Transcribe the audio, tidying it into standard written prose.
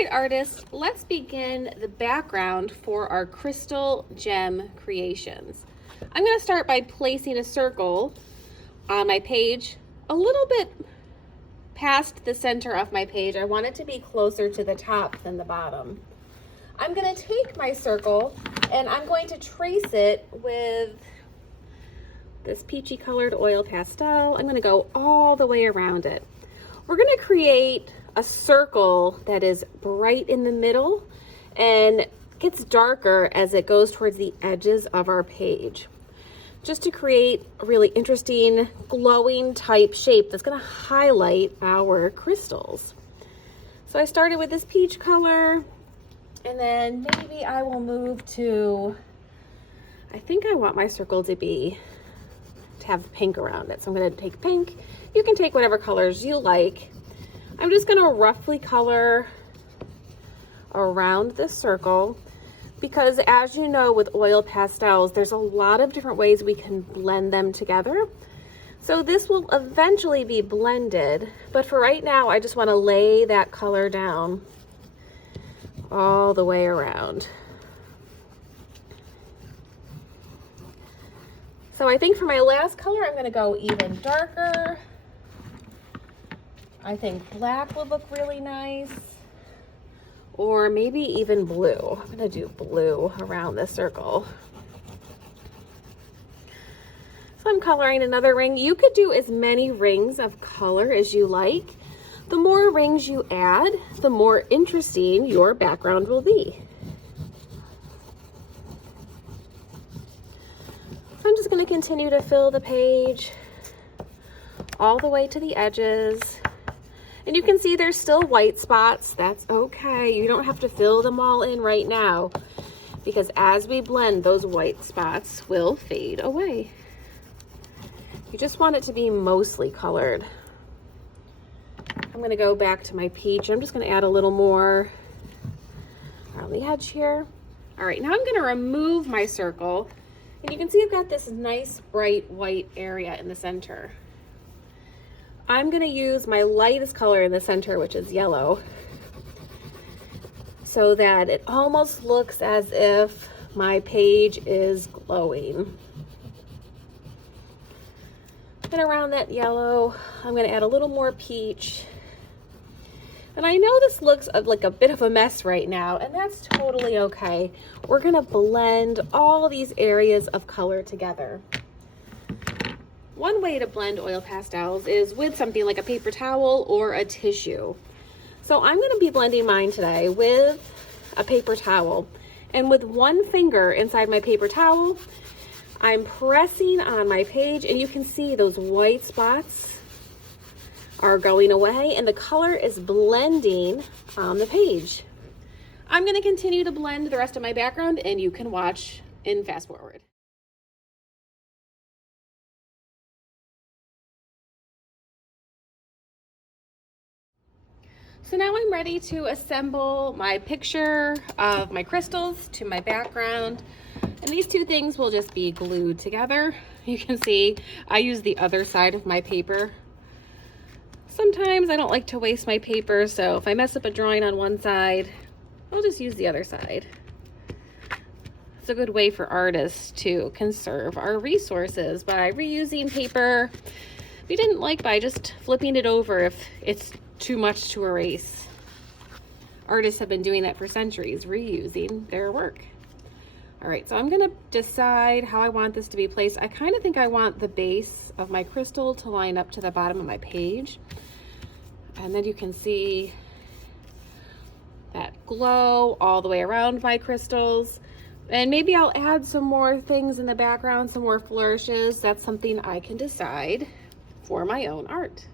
right, artists, let's begin the background for our crystal gem creations. I'm going to start by placing a circle on my page a little bit past the center of my page. I want it to be closer to the top than the bottom. I'm going to take my circle and I'm going to trace it with this peachy colored oil pastel. I'm going to go all the way around it. We're going to create a circle that is bright in the middle and gets darker as it goes towards the edges of our page, just to create a really interesting glowing type shape that's going to highlight our crystals. So I started with this peach color, and then maybe I will move to, I think I want my circle to have pink around it. So I'm going to take pink. You can take whatever colors you like. I'm just going to roughly color around this circle because, as you know, with oil pastels, there's a lot of different ways we can blend them together. So this will eventually be blended, but for right now, I just want to lay that color down all the way around. So I think for my last color, I'm going to go even darker. I think black would look really nice, or maybe even blue. I'm going to do blue around this circle. So I'm coloring another ring. You could do as many rings of color as you like. The more rings you add, the more interesting your background will be. So I'm just going to continue to fill the page all the way to the edges. And you can see there's still white spots. That's okay. You don't have to fill them all in right now, because as we blend, those white spots will fade away. You just want it to be mostly colored. I'm going to go back to my peach. I'm just going to add a little more around the edge here. All right, now I'm going to remove my circle. And you can see I've got this nice bright white area in the center. I'm going to use my lightest color in the center, which is yellow, so that it almost looks as if my page is glowing. And around that yellow, I'm going to add a little more peach. And I know this looks like a bit of a mess right now, and that's totally okay. We're going to blend all these areas of color together. One way to blend oil pastels is with something like a paper towel or a tissue. So I'm going to be blending mine today with a paper towel. And with one finger inside my paper towel, I'm pressing on my page, and you can see those white spots are going away and the color is blending on the page. I'm going to continue to blend the rest of my background, and you can watch in fast forward. So now I'm ready to assemble my picture of my crystals to my background. And these two things will just be glued together. You can see I use the other side of my paper. Sometimes I don't like to waste my paper, so if I mess up a drawing on one side, I'll just use the other side. It's a good way for artists to conserve our resources by reusing paper we didn't like, by just flipping it over if it's too much to erase. Artists have been doing that for centuries, reusing their work. All right, so I'm gonna decide how I want this to be placed. I kind of think I want the base of my crystal to line up to the bottom of my page. And then you can see that glow all the way around my crystals. And maybe I'll add some more things in the background, some more flourishes. That's something I can decide for my own art.